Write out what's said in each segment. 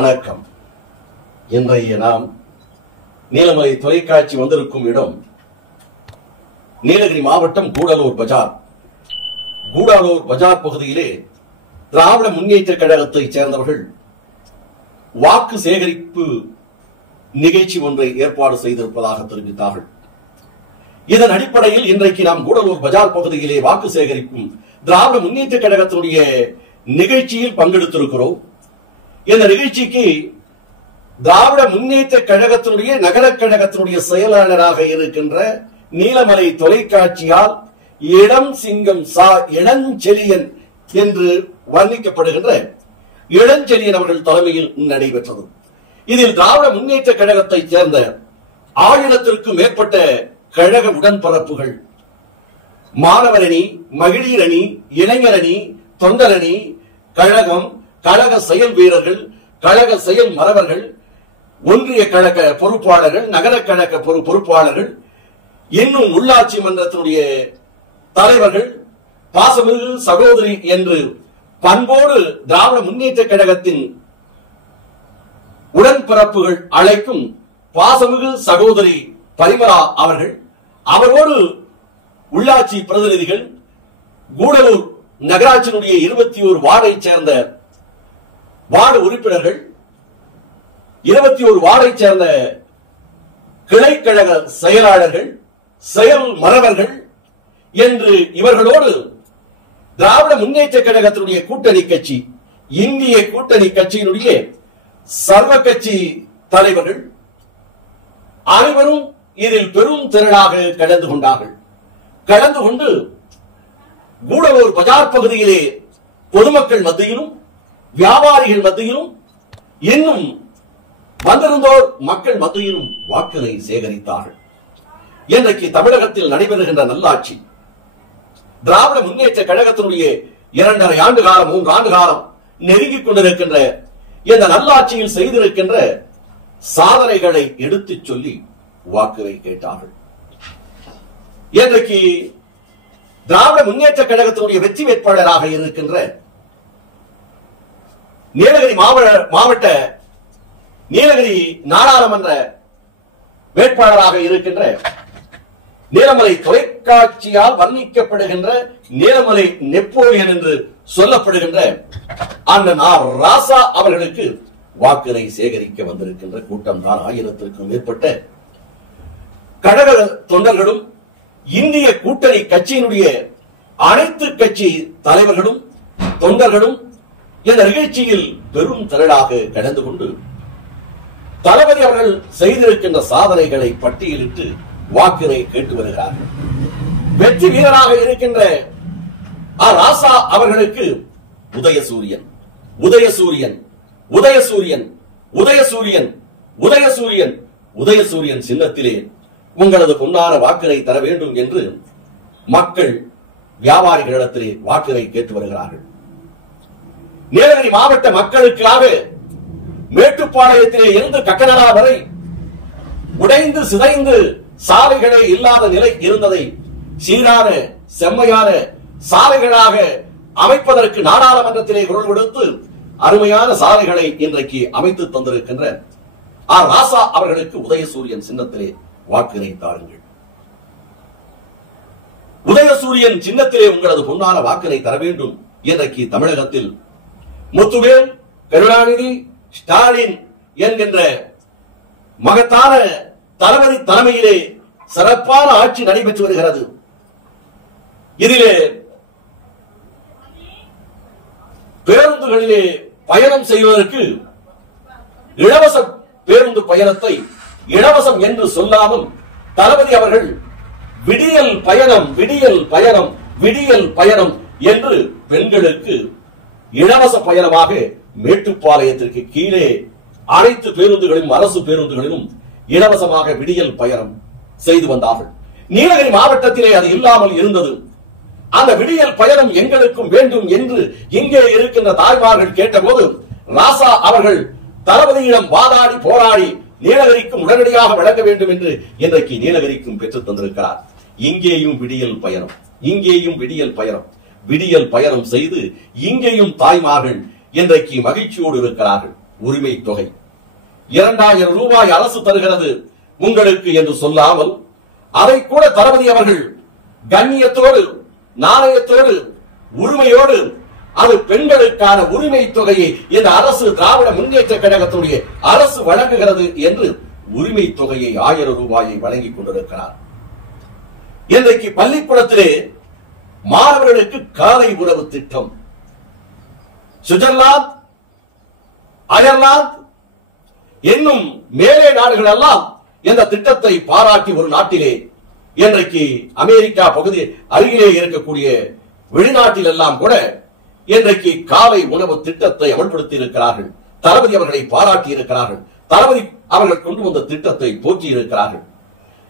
வணக்கம். இன்றைய நாம் நீலமலை தொலைக்காட்சி வந்திருக்கும் இடம் நீலகிரி மாவட்டம் கூடலூர் பஜார். கூடலூர் பஜார் பகுதியிலே திராவிட முன்னேற்ற கழகத்தைச் சேர்ந்தவர்கள் வாக்கு சேகரிப்பு நிகழ்ச்சி ஒன்றை ஏற்பாடு செய்திருப்பதாக தெரிவித்தார்கள். இதன் அடிப்படையில் இன்றைக்கு நாம் கூடலூர் பஜார் பகுதியிலே வாக்கு சேகரிக்கும் திராவிட முன்னேற்ற கழகத்தினுடைய நிகழ்ச்சியில் பங்கெடுத்திருக்கிறோம். இந்த நிகழ்ச்சிக்கு திராவிட முன்னேற்ற கழகத்தினுடைய நகர கழகத்தினுடைய செயலாளராக இருக்கின்ற நீலமலை தொலைக்காட்சியால் இளம் சிங்கம் இளஞ்செழியன் என்று வர்ணிக்கப்படுகின்ற இளஞ்செழியன் அவர்கள் தலைமையில் நடைபெற்றது. இதில் திராவிட முன்னேற்ற கழகத்தைச் சேர்ந்த 1000த்திற்கும் மேற்பட்ட கழக உடன்பரப்புகள், மாணவர் அணி, மகளிர் அணி, இளைஞர் அணி, தொண்டர் அணி, கழகம், கழக செயல் வீரர்கள், கழக செயல் மறவர்கள், ஒன்றிய கழக பொறுப்பாளர்கள், நகர கழக பொறுப்பாளர்கள், இன்னும் உள்ளாட்சி மன்றத்தினுடைய தலைவர்கள், பாசமிகு சகோதரி என்று பண்போடு திராவிட முன்னேற்ற கழகத்தின் உடன்பிறப்புகள் அழைக்கும் பாசமிகு சகோதரி பரிமளா அவர்கள், அவரோடு உள்ளாட்சி பிரதிநிதிகள், கூடலூர் நகராட்சியினுடைய 21 வார்டை சேர்ந்த வார்டு உறுப்பினர்கள், 21 வார்டை சேர்ந்த கிளைக்கழக செயலாளர்கள், செயல் மறவர்கள் என்று இவர்களோடு திராவிட முன்னேற்ற கழகத்தினுடைய கூட்டணி கட்சி, இந்திய கூட்டணி கட்சியினுடைய சர்வ கட்சி தலைவர்கள் அனைவரும் இதில் பெரும் திரளாக கலந்து கொண்டார்கள். கலந்து கொண்டு கூடலூர் பஜார் பகுதியிலே பொதுமக்கள் மத்தியிலும் வியாபாரிகள் மத்தியிலும் இன்னும் வந்திருந்தோர் மக்கள் மத்தியிலும் வாக்குகளை சேகரித்தார்கள். இன்றைக்கு தமிழகத்தில் நடைபெறுகின்ற நல்லாட்சி, திராவிட முன்னேற்ற கழகத்தினுடைய 2.5 ஆண்டு காலம் 3 ஆண்டு காலம் நெருங்கிக் கொண்டிருக்கின்ற இந்த நல்லாட்சியில் செய்திருக்கின்ற சாதனைகளை எடுத்துச் சொல்லி வாக்குகளை கேட்டார்கள். இன்றைக்கு திராவிட முன்னேற்ற கழகத்தினுடைய வெற்றி வேட்பாளராக இருக்கின்ற நீலகிரி மாவட்ட நீலகிரி நாடாளுமன்ற வேட்பாளராக இருக்கின்ற நீலமலை தொலைக்காட்சியால் வர்ணிக்கப்படுகின்ற நீலமலை நெப்போலியன் என்று சொல்லப்படுகின்ற அண்ணன் ஆர் ராசா அவர்களுக்கு வாக்குகளை சேகரிக்க வந்திருக்கின்ற கூட்டம் தான் 1000த்திற்கும் மேற்பட்ட கழக தொண்டர்களும் இந்திய கூட்டணி கட்சியினுடைய அனைத்து கட்சி தலைவர்களும் தொண்டர்களும் இந்த நிகழ்ச்சியில் பெரும் திரளாக கலந்து கொண்டு தளபதி அவர்கள் செய்திருக்கின்ற சாதனைகளை பட்டியலிட்டு வாக்குகளை கேட்டு வருகிறார்கள். வெற்றி வீரராக இருக்கின்ற ராசா அவர்களுக்கு உதயசூரியன் உதயசூரியன் உதயசூரியன் உதயசூரியன் உதயசூரியன் உதயசூரியன் சின்னத்திலே உங்களது பொன்னான வாக்குகளை தர வேண்டும் என்று மக்கள் வியாபாரிகளிடத்திலே வாக்குகளை கேட்டு வருகிறார்கள். நீலகிரி மாவட்ட மக்களுக்காக மேட்டுப்பாளையத்திலே இருந்து கக்கனரா வரை உடைந்து சிதைந்து சாலைகளே இல்லாத நிலை இருந்ததை சீரான செம்மையான சாலைகளாக அமைப்பதற்கு நாடாளுமன்றத்திலே குரல் கொடுத்து அருமையான சாலைகளை இன்றைக்கு அமைத்து தந்திருக்கின்ற ராசா அவர்களுக்கு உதயசூரியன் சின்னத்திலே வாக்குகளை தாருங்கள். உதயசூரியன் சின்னத்திலே உங்களது பொன்னான வாக்குகளை தர வேண்டும். இன்றைக்கு தமிழகத்தில் முத்துவேல், கருணாநிதி, ஸ்டாலின் என்கின்ற மகத்தான தளபதி தலைமையிலே சிறப்பான ஆட்சி நடைபெற்று வருகிறது. இதிலே பேருந்துகளிலே பயணம் செய்வதற்கு இலவச பேருந்து பயணத்தை இலவசம் என்று சொல்லாமல் தளபதி அவர்கள் விடியல் பயணம் விடியல் பயணம் விடியல் பயணம் என்று பெண்களுக்கு இலவச பயணமாக மேட்டுப்பாளையத்திற்கு கீழே அனைத்து பேருந்துகளிலும் அரசு பேருந்துகளிலும் இலவசமாக விடியல் பயணம் செய்து வந்தார்கள். நீலகிரி மாவட்டத்திலே அது இல்லாமல் இருந்தது. அந்த விடியல் பயணம் எங்களுக்கும் வேண்டும் என்று இங்கே இருக்கின்ற தாய்மார்கள் கேட்டபோது ராசா அவர்கள் தளபதியிடம் வாதாடி போராடி நீலகிரிக்கும் உடனடியாக வழங்க வேண்டும் என்று இன்றைக்கு நீலகிரிக்கும் பெற்றுத் தந்திருக்கிறார். இங்கேயும் விடியல் பயணம், இங்கேயும் விடியல் பயணம், விடியல் பயணம் செய்து இங்கேயும் தாய்மார்கள் இன்றைக்கு மகிழ்ச்சியோடு இருக்கிறார்கள். உரிமை தொகை 2000 ரூபாய் அரசு தருகிறது உங்களுக்கு என்று சொல்லாமல் அதை கூட தளபதி அவர்கள் கண்ணியத்தோடு நாணயத்தோடு உரிமையோடு அது பெண்களுக்கான உரிமை தொகையை இந்த அரசு திராவிட முன்னேற்ற கழகத்துடைய அரசு வழங்குகிறது என்று உரிமை தொகையை 1000 ரூபாயை வழங்கிக் கொண்டிருக்கிறார். இன்றைக்கு பள்ளிக்கூடத்திலே மாணவர்களுக்கு காலை உணவு திட்டம். சுவிட்சர்லாந்து, அயர்லாந்து என்னும் மேலே நாடுகள் எல்லாம் இந்த திட்டத்தை பாராட்டி ஒரு நாட்டிலே இன்றைக்கு அமெரிக்கா பகுதி அருகிலே இருக்கக்கூடிய வெளிநாட்டில் எல்லாம் கூட இன்றைக்கு காலை உணவு திட்டத்தை அமல்படுத்தி இருக்கிறார்கள். தளபதி அவர்களை பாராட்டி இருக்கிறார்கள். தளபதி அவர்கள் கொண்டு வந்த திட்டத்தை போற்றி இருக்கிறார்கள்.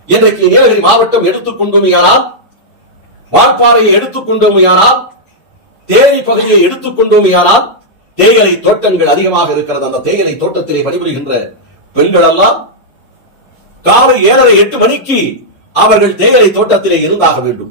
இன்றைக்கு நீலகிரி மாவட்டம் எடுத்துக்கொண்டோமையானால், வால்பாறையை எடுத்துக்கொண்டோமையானால், தேனி பகுதியை எடுத்துக்கொண்டோமையானால் தேயிலை தோட்டங்கள் அதிகமாக இருக்கிறது. அந்த தேயிலை தோட்டத்திலே பணிபுரிகின்ற பெண்கள் எல்லாம் காலை 7:30 8 மணிக்கு அவர்கள் தேயிலை தோட்டத்திலே இருந்தாக வேண்டும்.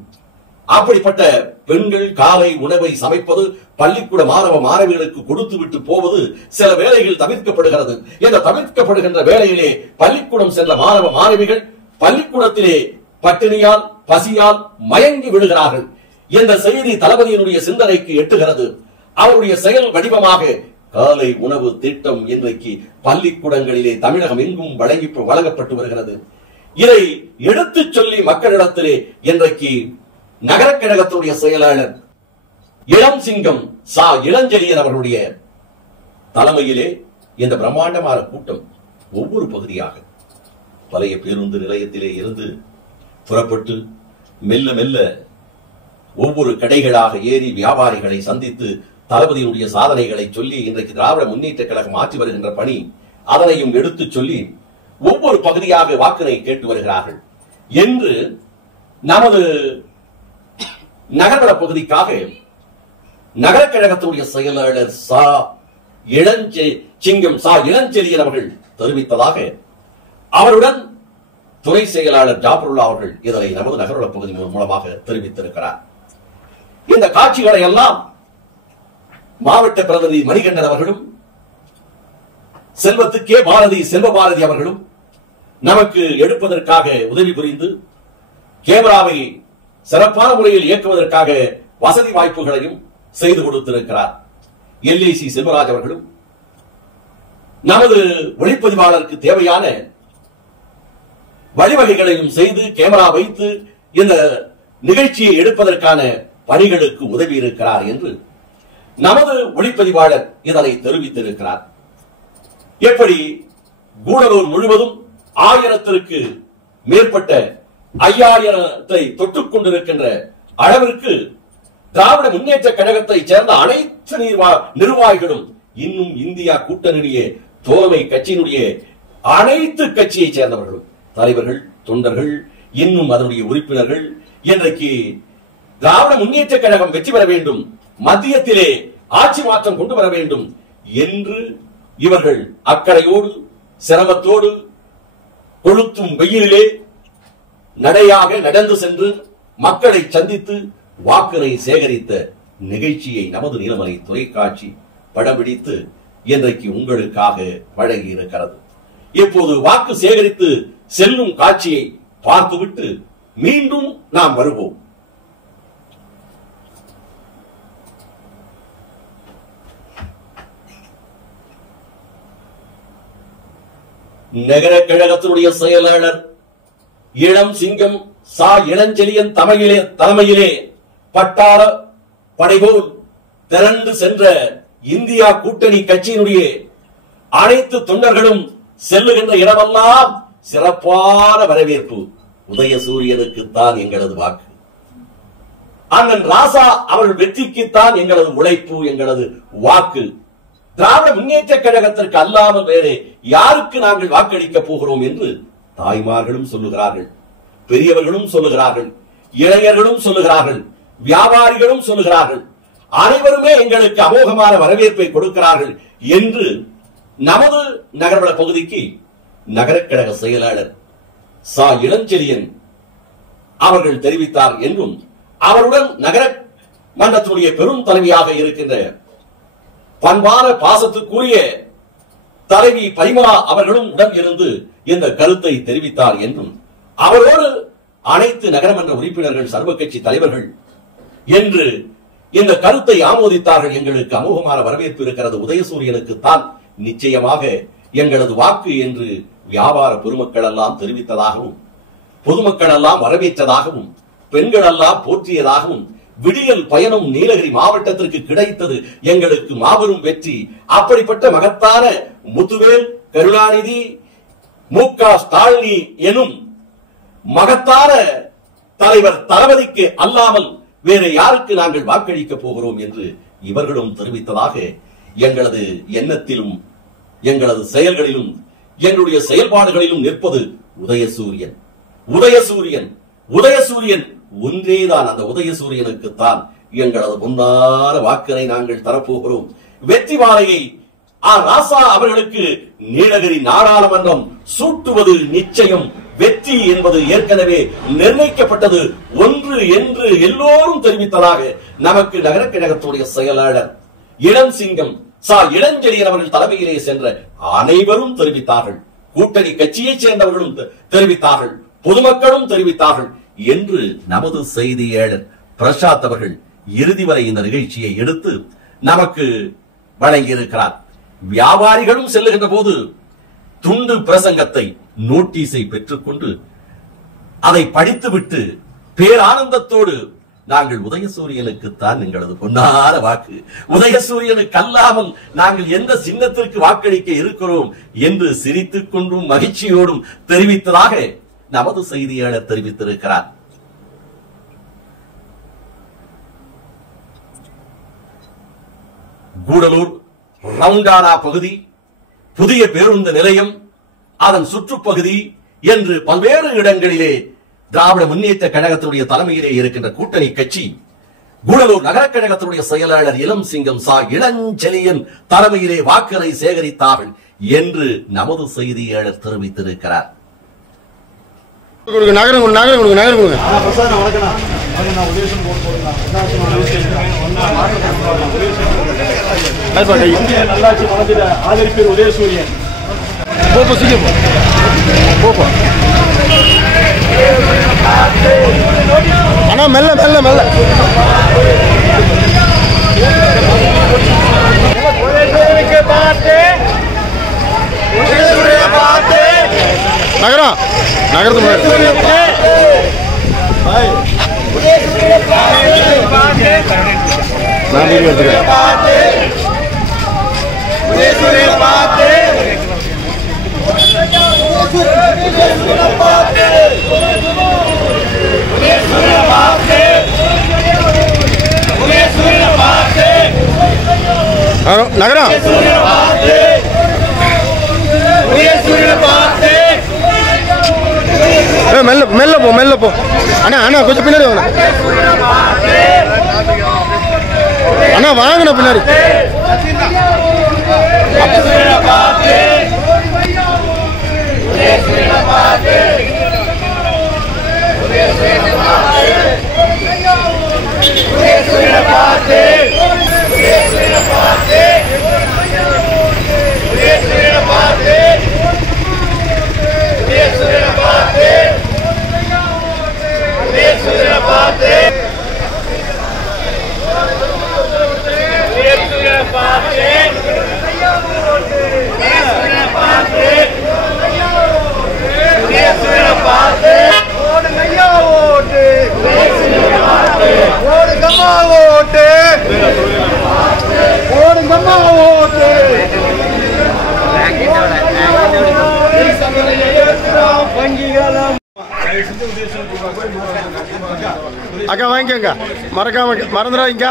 அப்படிப்பட்ட பெண்கள் காலை உணவை சமைப்பது, பள்ளிக்கூட மாணவ மாணவிகளுக்கு கொடுத்து விட்டு போவது சில வேளைகள் தவிர்க்கப்படுகிறது. இந்த தவிர்க்கப்படுகின்ற வேளையிலே பள்ளிக்கூடம் சென்ற மாணவ மாணவிகள் பள்ளிக்கூடத்திலே பட்டினியால் பசியால் மயங்கி விடுகிறார்கள். இந்த செய்தி தளபதியினுடைய சிந்தனைக்கு எட்டுகிறது. அவருடைய செயல் வடிவமாக காலை உணவு திட்டம் இன்றைக்கு பள்ளிக்கூடங்களிலே தமிழகம் எங்கும் வழங்கப்பட்டு வருகிறது. இதை எடுத்துச் சொல்லி மக்களிடத்திலே இன்றைக்கு நகர கழகத்துடைய செயலாளர் இளம் சிங்கம் சா இளஞ்செழியன் அவர்களுடைய தலைமையிலே இந்த பிரம்மாண்டமான கூட்டம் ஒவ்வொரு பகுதியாக பழைய பேருந்து நிலையத்திலே இருந்து புறப்பட்டு மெல்ல மெல்ல ஒவ்வொரு கடைகளாக ஏறி வியாபாரிகளை சந்தித்து தளபதியுடைய சாதனைகளை சொல்லி இன்றைக்கு திராவிட முன்னேற்ற கழகம் ஆற்றி வருகின்ற பணி அதனையும் எடுத்துச் சொல்லி ஒவ்வொரு பகுதியாக வாக்கினை கேட்டு வருகிறார்கள் என்று நமது நகர்வர பகுதிக்காக நகர கழகத்துடைய செயலாளர் சா இளஞ்செழியன் அவர்கள் தெரிவித்ததாக அவருடன் துணை செயலாளர் ஜாபருல்லா அவர்கள் இதனை நமது நகர்வர பகுதி மூலமாக தெரிவித்திருக்கிறார். இந்த காட்சிகளை எல்லாம் மாவட்ட பிரதிநிதி மணிகண்டன் அவர்களும் செல்வத்துக்கே பாரதி செல்வபாரதி அவர்களும் நமக்கு எடுப்பதற்காக உதவி புரிந்து கேமராவை சிறப்பான முறையில் இயக்குவதற்காக வசதி வாய்ப்புகளையும் செய்து கொடுத்திருக்கிறார். LIC செல்வராஜ் அவர்களும் நமது ஒளிப்பதிவாளருக்கு தேவையான வழிவகைகளையும் செய்து கேமரா வைத்து இந்த நிகழ்ச்சியை எடுப்பதற்கான பணிகளுக்கு உதவி இருக்கிறார் என்று நமது ஒளிப்பதிவாளர் இதனை தெரிவித்திருக்கிறார். எப்படி கூடலூர் முழுவதும் 1000க்கு மேற்பட்ட 5000 தொட்டுக் கொண்டிருக்கின்ற அளவிற்கு திராவிட முன்னேற்ற கழகத்தை சேர்ந்த அனைத்து நிர்வாகிகளும் இன்னும் இந்தியா கூட்டணியுடைய தோழமை கட்சியினுடைய அனைத்து கட்சியை சேர்ந்தவர்களும் தலைவர்கள் தொண்டர்கள் இன்னும் அதனுடைய உறுப்பினர்கள் இன்றைக்கு திராவிட முன்னேற்ற கழகம் வெற்றி பெற வேண்டும், மத்தியத்திலே ஆட்சி மாற்றம் கொண்டு வர வேண்டும் என்று இவர்கள் அக்கறையோடு சிரமத்தோடு கொளுத்தும் வெயிலிலே நடையாக நடந்து சென்று மக்களை சந்தித்து வாக்கினை சேகரித்த நிகழ்ச்சியை நமது நீலமலை தொலைக்காட்சி படம் பிடித்து இன்றைக்கு உங்களுக்காக வழங்கி இருக்கிறது. இப்போது வாக்கு சேகரித்து செல்லும் காட்சியை பார்த்துவிட்டு மீண்டும் நாம் வருவோம். நகர கழகத்தினுடைய செயலாளர் இளம் சிங்கம் சா இளஞ்செழியன் தலைமையிலே பட்டாள படைபோல் திரண்டு சென்ற இந்தியா கூட்டணி கட்சியினுடைய அனைத்து தொண்டர்களும் செல்லுகின்ற இடமெல்லாம் சிறப்பான வரவேற்பு. உதயசூரியனுக்குத்தான் எங்களது வாக்கு, அண்ணன் ராசா அவர்கள் வெற்றிக்குத்தான் எங்களது உழைப்பு, எங்களது வாக்கு. திராவிட முன்னேற்ற கழகத்திற்கு அல்லாமல் வேறு யாருக்கு நாங்கள் வாக்களிக்க போகிறோம் என்று தாய்மார்களும் சொல்லுகிறார்கள், பெரியவர்களும் சொல்லுகிறார்கள், இளைஞர்களும் சொல்லுகிறார்கள், வியாபாரிகளும் சொல்லுகிறார்கள். அனைவருமே எங்களுக்கு அமோகமான வரவேற்பை கொடுக்கிறார்கள் என்று நமது நகர்வள பகுதிக்கு நகர கழக செயலாளர் சா இளஞ்செழியன் அவர்கள் தெரிவித்தார் என்றும் அவருடன் நகர மன்றத்தினுடைய பெரும் தலைவியாக இருக்கின்ற பண்பான பாசத்துக்குரிய தலைவி பரிமளா அவர்களும் உடன் இருந்து இந்த கருத்தை தெரிவித்தார் என்றும் அவரோடு அனைத்து நகரமன்ற உறுப்பினர்கள் சர்வ கட்சி தலைவர்கள் என்று இந்த கருத்தை ஆமோதித்தார்கள். எங்களுக்கு அமோகமான வரவேற்பு இருக்கிறது. உதயசூரியனுக்கு தான் நிச்சயமாக எங்களது வாக்கு என்று வியாபார பெருமக்கள் எல்லாம் தெரிவித்ததாகவும் பொதுமக்கள் எல்லாம் வரவேற்றதாகவும் பெண்கள் எல்லாம் போற்றியதாகவும் விடியல் பயணம் நீலகிரி மாவட்டத்திற்கு கிடைத்தது எங்களுக்கு மாபெரும் வெற்றி. அப்படிப்பட்ட மகத்தான முத்துவேல் கருணாநிதி மு.க. ஸ்டாலின் எனும் மகத்தான தலைவர் தளபதிக்கு அல்லாமல் வேற யாருக்கு நாங்கள் வாக்களிக்க போகிறோம் என்று இவர்களும் தெரிவித்ததாக எங்களது எண்ணத்திலும் எங்களது செயல்களிலும் எங்களுடைய செயல்பாடுகளிலும் நிற்பது உதயசூரியன். உதயசூரியன் உதயசூரியன் ஒன்றேதான். அந்த உதயசூரியனுக்குத்தான் எங்களது முன்னார வாக்கினை நாங்கள் தரப்போகிறோம். வெற்றி மாலையை ராசா அவர்களுக்கு நீலகிரி நாடாளுமன்றம் சூட்டுவது நிச்சயம். வெற்றி என்பது ஏற்கனவே நிர்ணயிக்கப்பட்டது ஒன்று என்று எல்லோரும் தெரிவித்ததாக நமக்கு நகர கழகத்துடைய செயலாளர் இளம் சிங்கம் இளஞ்செழியன் அவர்கள் தலைமையிலே சென்ற அனைவரும் தெரிவித்தார்கள். கூட்டணி கட்சியைச் சேர்ந்தவர்களும் தெரிவித்தார்கள், பொதுமக்களும் தெரிவித்தார்கள் என்று நமது செய்தியாளர் பிரசாத் அவர்கள் இறுதி வரை இந்த நிகழ்ச்சியை எடுத்து நமக்கு வழங்கியிருக்கிறார். வியாபாரிகளும் செல்லுகின்ற போது துண்டு பிரசங்கத்தை நோட்டீஸை பெற்றுக்கொண்டு அதை படித்துவிட்டு பேரானந்தத்தோடு நாங்கள் உதயசூரியனுக்குத்தான் எங்களது பொன்னார வாக்கு, உதயசூரியனுக்கு அல்லாமல் நாங்கள் எந்த சின்னத்திற்கு வாக்களிக்க இருக்கிறோம் என்று சிரித்துக் கொண்டும் மகிழ்ச்சியோடும் தெரிவித்ததாக நமது செய்தியாளர் தெரிவித்திருக்கிறார். கூடலூர் ரவுண்டானா பகுதி, புதிய பேருந்து நிலையம், அதன் சுற்றுப்பகுதி என்று பல்வேறு இடங்களிலே திராவிட முன்னேற்ற கழகத்தினுடைய தலைமையிலே இருக்கின்ற கூட்டணி கட்சி கூடலூர் நகர கழகத்தினுடைய செயலாளர் இளம் சிங்கம் இளஞ்செழியன் தலைமையிலே வாக்களை சேகரித்தார்கள் என்று நமது செய்தியாளர் தெரிவித்திருக்கிறார். உதயசூரியன் ஆனா மெல்ல மெல்ல மெல்ல நகரம் நகரத்து நான் வீடியோ எடுத்துக்கிறேன். நகரம் மெல்ல மெல்ல போ மெல்ல போ அண்ணா அண்ணா கொஞ்சம் பின்னாடி வாங்க அண்ணா வாங்கண்ணா பின்னாடி அக்கா வாங்கிக்கோங்க, மறக்காம மறந்துடாதீங்க.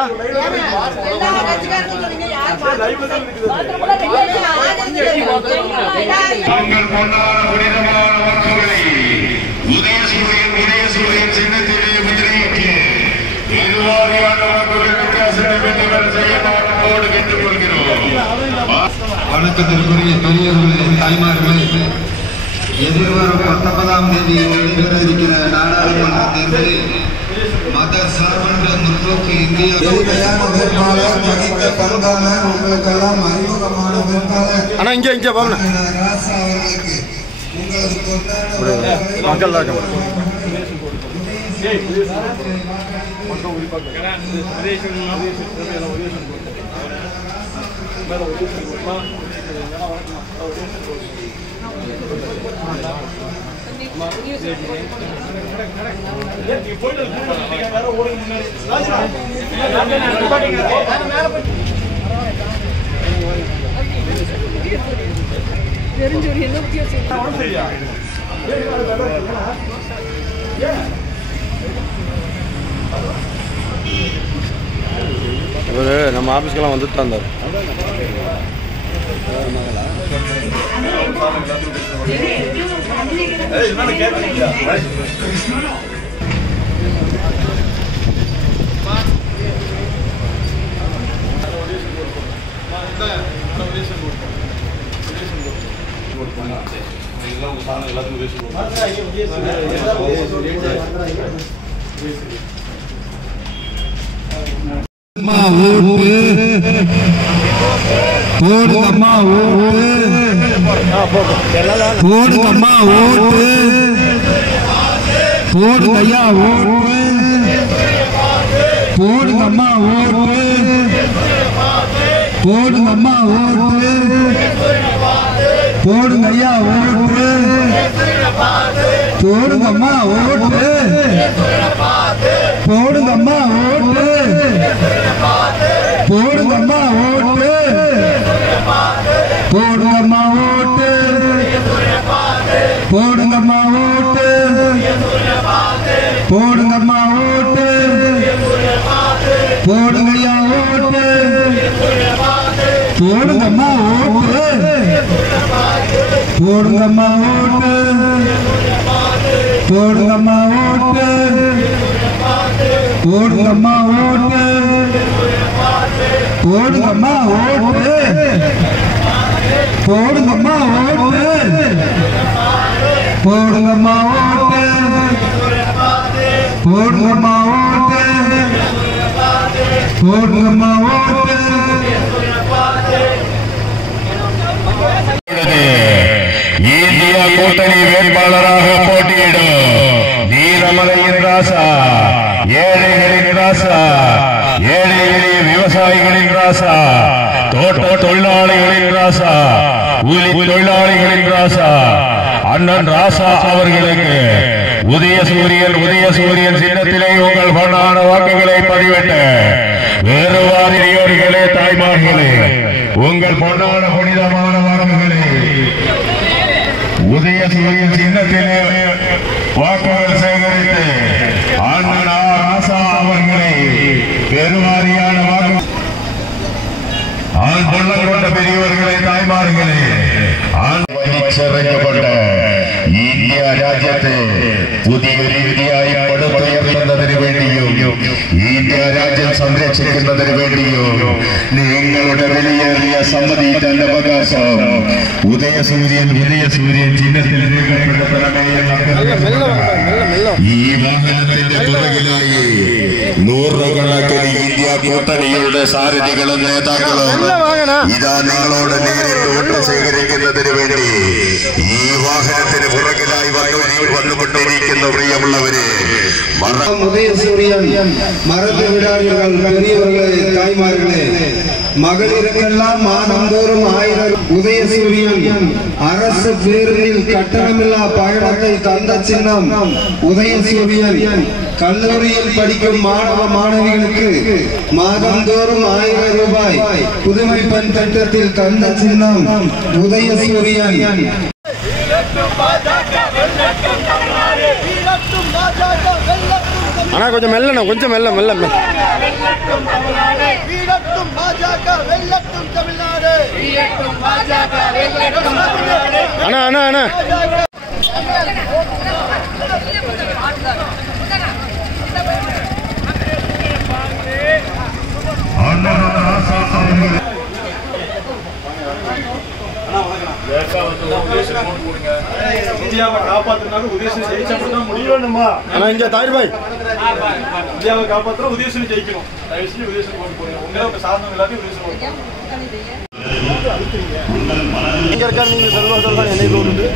உதயசூரியன் சின்னத்திலே முதிரையிட்டு வணக்கத்திற்குரிய பெரியவர்களே, தாய்மார்களே, எதிர்வரும் 19ஆம் தேதி நடைபெற இருக்கிற நாடாளுமன்ற தேர்தலில் மத சார்பற்ற முற்போக்கு இந்தியா எளிமையான வேட்பாளர் மகிந்த பண்பாளர் உங்களுக்கெல்லாம் அறிமுகமான வேட்பாளர் அண்ணா இங்கே போகணும் ராசா அவர்களுக்கு உங்களுக்கு மக்கள் தான் நம்ம ஆபீஸ்க்கெல்லாம் வந்துட்டு தான் இருந்தார். போடுங்கம்மா ஓட்டு போடுங்கய்யா ஓட்டு போடுங்கம்மா ஓட்டு போடுங்கம்மா ஓட்டு போடுங்கய்யா ஓட்டு போடுங்கம்மா ஓட்டு போடுங்கம்மா ஓட்டு போடுங்கம்மா ஓட்டு போடுங்கம்மா ஓட்டு போடுங்கம்மா ஓட்டு போடுங்கம்மா ஓட்டு போடுங்கய்யா ஓட்டு போடுங்கம்மா ஓட்டு போடுங்கம்மா ஓட்டு போடுங்கம்மா ஓட்டு போடுங்கம்மா ஓட்டு போடுங்கம்மா ஓட்டு போடுங்கம்மா ஓட்டு போடுங்கம்மா ஓட்டு போடுங்கம்மா ஓட்டு போடுங்கம்மா ஓட்டு இந்தியா கூட்டணி வேட்பாளராக போட்டியிடும் வீரமலையின் ராசா, ஏழைகளின் ராசா, ஏழை எளிய விவசாயிகளின் ராசா, தோட்ட தொழிலாளிகளின் ராசா, கூலி தொழிலாளிகளின் ராசா அண்ணன் ராசா அவர்களுக்கு உதயசூரியன் சின்னத்திலே உங்கள் பொன்னான வாக்குகளை பதிவிட்ட வேறு வாரியோர்களே, தாய்மார்களே, உங்கள் பொன்னான புனிதமான வாக்குகளை உதயசூரியன் சின்னத்திலே வாக்குகள் சேகரித்து அண்ணன் ராசா அவர்களை பெருவாரியான வாக்கு ஆண் கொள்ள கொண்ட பெரியவர்களே, தாய்மார்களே, ആശ്രയിക്കപ്പെട്ട ഇന്ത്യ രാജ്യത്തെ പുതിയ രീതിയായി പടുത്തുയർത്തുന്നതിന് വേണ്ടിയും ഇന്ത്യ രാജ്യം സംരക്ഷിക്കുന്നതിന് വേണ്ടിയും നിങ്ങളുടെ വിലയേറിയ സമ്മതിയുടെ അവകാശം ഉദയസൂര്യൻ ചിഹ്നത്തിൽ രേഖപ്പെടുത്തണമേ എന്ന ഈ വാഹനത്തിന്റെ പുറകിലായി നൂറുകണക്കിന് ഇന്ത്യ കൂട്ടണിയുടെ സാരഥികളും നേതാക്കളും ഇതാ നിങ്ങളോട് നേരിട്ട് വോട്ട് ശേഖരിക്കുന്നതിന് വേണ്ടി ഈ വാഹനത്തിന് പുറകിലായി വന്നുകൊണ്ടിരിക്കുന്ന പ്രിയമുള്ളവരെ, உதயசூரியன் மறந்து விடாதீர்கள் பெரியவர்களே, தாய்மார்களே, மகளிருக்கெல்லாம் மாதந்தோறும் 1000 உதயசூரியன் அரசு பேருந்தில் கட்டணமில்லா பயணத்தை தந்த சின்னம் உதயசூரியன். கல்லூரியில் படிக்கும் மாணவ மாணவிகளுக்கு மாதந்தோறும் 1000 ரூபாய் புதுமை பெண் திட்டத்தில் தந்த சின்னம் உதயசூரியன். அண்ணா கொஞ்சம் மெல்லண்ணா, கொஞ்சம் மெல்ல அண்ணா இந்தியாவை காப்பாத்தினாலும் உதயசூரியன் ஜெயிச்சா மட்டும் முடியணுமா? இங்க தாயிர் பாய் இந்தியாவை காப்பாற்றுற உதயசூரியன் ஜெயிக்கணும். தயவு செஞ்சு உதயசூரியன் ஓட்டு போடுங்க. உங்களுக்கு சார்ந்தவங்க எல்லாத்தையும் உதயசூரியன் ஓட்டு போடுங்க. இங்க இருக்காரு நீங்க செல்வா செல்வன் என்னை கூப்பிட்டு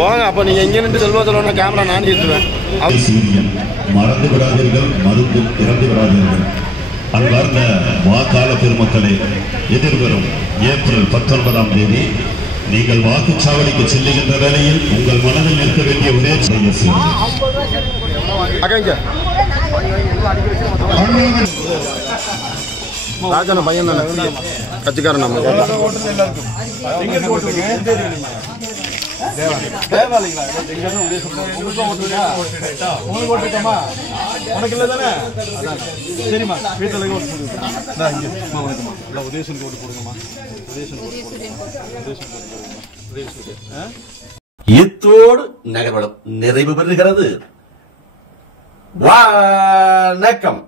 போங்க. அப்ப நீங்க எங்க நின்று செல்வா செல்வன் கேமரா நான் ஏற்றுவேன். மறந்து விடாதீர்கள், மருந்து இறந்து விடாதீர்கள். அன்பார்ந்த வாக்காள பெருமக்களே, எதிர்வரும் ஏப்ரல் 19ஆம் தேதி நீங்கள் வாக்குச்சாவடிக்கு செல்லுகின்ற வேளையில் உங்கள் மனதில் இருக்க வேண்டிய ஒரே ராஜான பையன் தானே கட்சிக்காரன் நம்ம உனக்கு இல்ல தானே? சரிம்மா, வீட்டில் உதயசூரியன் ஓட்டு போடுங்கம்மா. இத்தோடு நகர்வலம் நிறைவு பெறுகிறது. வணக்கம்.